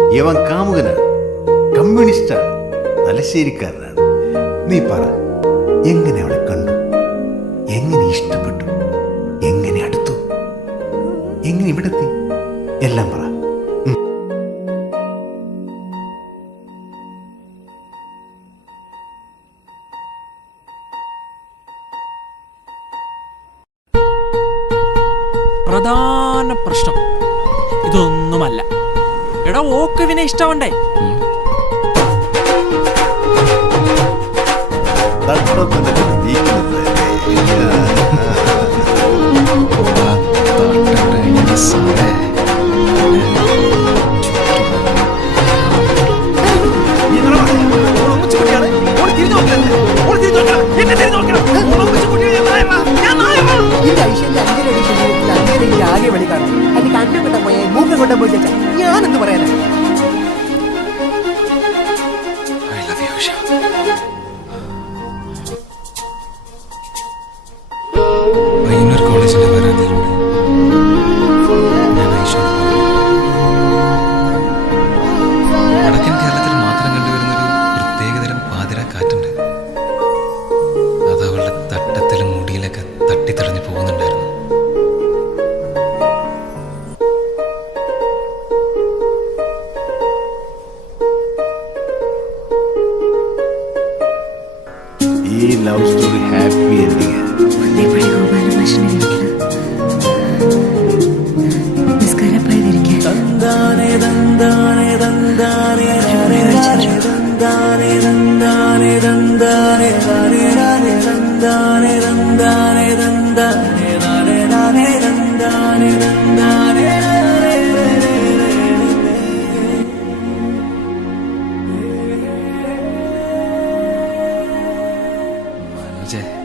യവൻ കാമുകനാണ് കമ്മ്യൂണിസ്റ്റാണ് തലശ്ശേരിക്കാരനാണ്. നീ പറ എങ്ങനെ അവളെ കണ്ടു? എങ്ങനെ ഇഷ്ടപ്പെട്ടു? എങ്ങനെ അടുത്തു? എങ്ങനെ ഇവിടെത്തി? എല്ലാം പറ. പ്രധാന പ്രശ്നം. ഇതൊന്നുമല്ല. എടാ ഓക്കുവിനെ ഇഷ്ടമുണ്ടേ അങ്ങേരെങ്കിൽ ആകെ വെളി കാണും അത് കണ്ടുപിട്ട പോയ മൂക്കം കൊണ്ട പോയി ചേച്ചാ ഞാൻ എന്ത് പറയാനാ തട്ടത്തിലും മുടിയിലൊക്കെ തട്ടിത്തടഞ്ഞു പോകുന്നുണ്ടായിരുന്നു. every love story happy ending. है 再见。